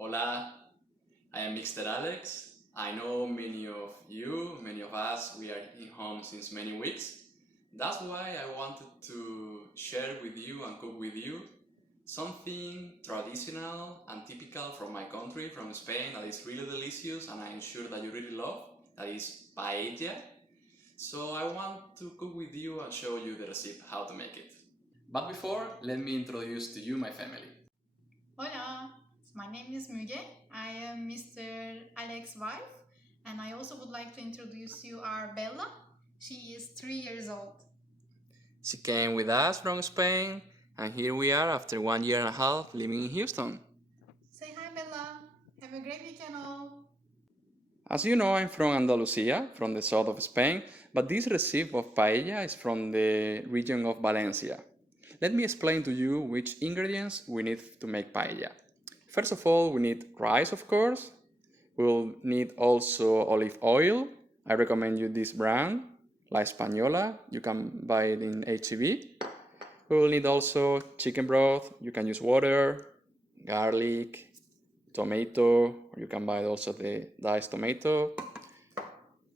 Hola, I am Mr. Alex. I know many of you, many of us, we are in home since many weeks. That's why I wanted to share with you and cook with you something traditional and typical from my country, from Spain, that is really delicious and I'm sure that you really love. That is paella. So I want to cook with you and show you the recipe, how to make it. But before, let me introduce to you my family. Hola, my name is Müge. I am Mr. Alex's wife, and I also would like to introduce you our Bella. She is 3 years old. She came with us from Spain, and here we are after 1 year and a half living in Houston. Say hi, Bella. Have a great weekend, all. As you know, I'm from Andalusia, from the south of Spain, but this recipe of paella is from the region of Valencia. Let me explain to you which ingredients we need to make paella. First of all, we need rice, of course. We'll need also olive oil. I recommend you this brand, La Española. You can buy it in HEB. We will need also chicken broth. You can use water, garlic, tomato, or you can buy also the diced tomato.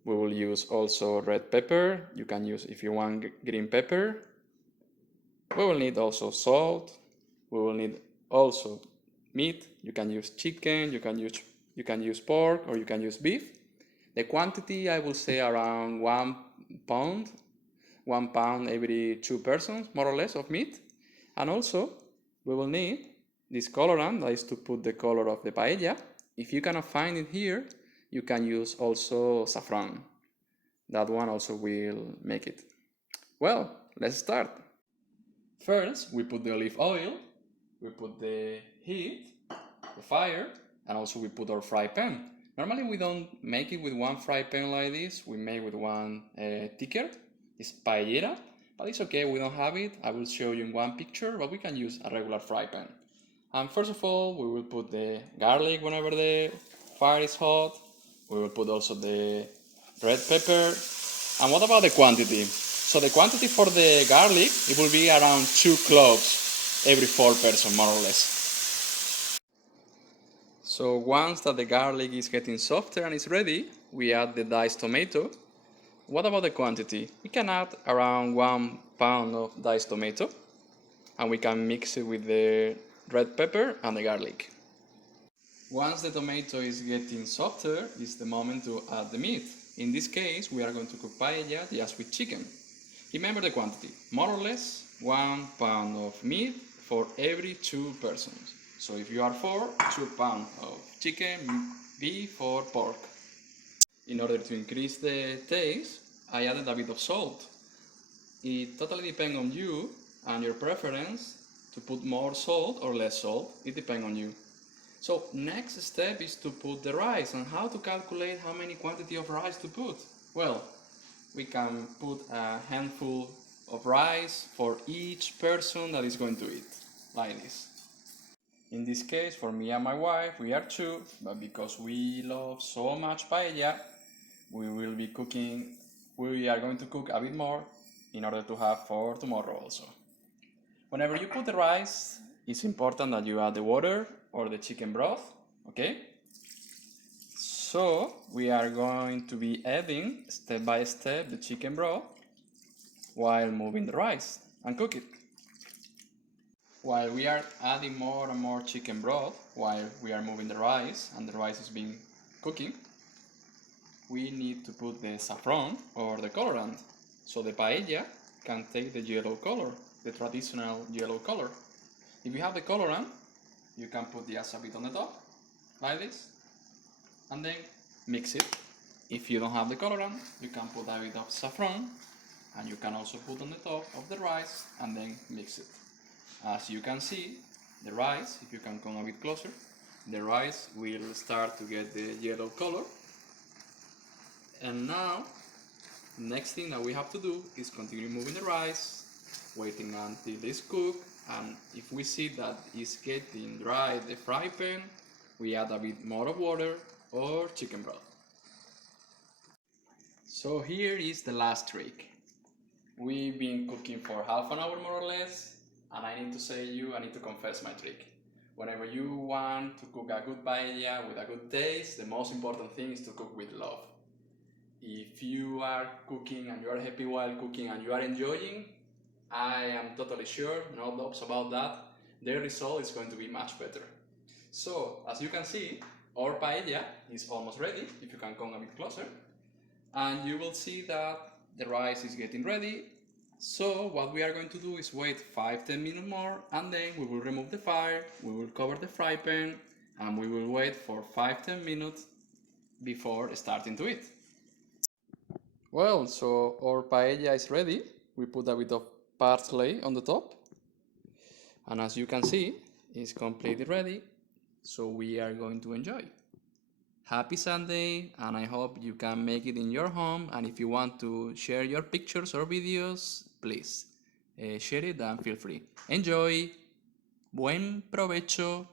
We will use also red pepper. You can use, if you want, green pepper. We will need also salt. We will need also meat. You can use chicken, you can use pork, or you can use beef. The quantity, I will say around 1 pound, 1 pound every 2 persons, more or less, of meat. And also, we will need this colorant, that is to put the color of the paella. If you cannot find it here, you can use also saffron. That one also will make it. Well, let's start. First, we put the olive oil, we put the heat, the fire, and also we put our fry pan. Normally we don't make it with one fry pan like this, we make with one thicker, it's paellera, but it's okay, we don't have it. I will show you in one picture, but we can use a regular fry pan. And first of all, we will put the garlic whenever the fire is hot. We will put also the red pepper. And what about the quantity? So the quantity for the garlic, it will be around 2 cloves every 4 person, more or less. So once that the garlic is getting softer and is ready, we add the diced tomato. What about the quantity? We can add around 1 pound of diced tomato, and we can mix it with the red pepper and the garlic. Once the tomato is getting softer, it's the moment to add the meat. In this case, we are going to cook paella just with chicken. Remember the quantity, more or less 1 pound of meat for every 2 persons. So if you are 4, 2 pounds of chicken, beef or pork. In order to increase the taste, I added a bit of salt. It totally depends on you and your preference to put more salt or less salt. It depends on you. So next step is to put the rice, and how to calculate how many quantity of rice to put. Well, we can put a handful of rice for each person that is going to eat, like this. In this case, for me and my wife, we are 2, but because we love so much paella, we are going to cook a bit more in order to have for tomorrow also. Whenever you put the rice, it's important that you add the water or the chicken broth, okay? So we are going to be adding step by step the chicken broth while moving the rice and cook it. While we are adding more and more chicken broth, while we are moving the rice and the rice is being cooking, we need to put the saffron or the colorant, so the paella can take the yellow color, the traditional yellow color. If you have the colorant, you can put just a bit on the top, like this, and then mix it. If you don't have the colorant, you can put a bit of saffron, and you can also put on the top of the rice and then mix it. As you can see, the rice, if you can come a bit closer, the rice will start to get the yellow color. And now, next thing that we have to do is continue moving the rice, waiting until it's cooked, and if we see that it's getting dry the fry pan, we add a bit more of water or chicken broth. So here is the last trick. We've been cooking for half an hour more or less, and I need to confess my trick. Whenever you want to cook a good paella with a good taste, the most important thing is to cook with love. If you are cooking and you are happy while cooking and you are enjoying, I am totally sure, no doubts about that, the result is going to be much better. So, as you can see, our paella is almost ready, if you can come a bit closer. And you will see that the rice is getting ready. So what we are going to do is wait 5-10 minutes more, and then we will remove the fire, we will cover the fry pan, and we will wait for 5-10 minutes before starting to eat. Well, so our paella is ready. We put a bit of parsley on the top, and as you can see, it's completely ready. So we are going to enjoy. Happy Sunday, and I hope you can make it in your home. And if you want to share your pictures or videos, please share it and feel free. Enjoy! Buen provecho!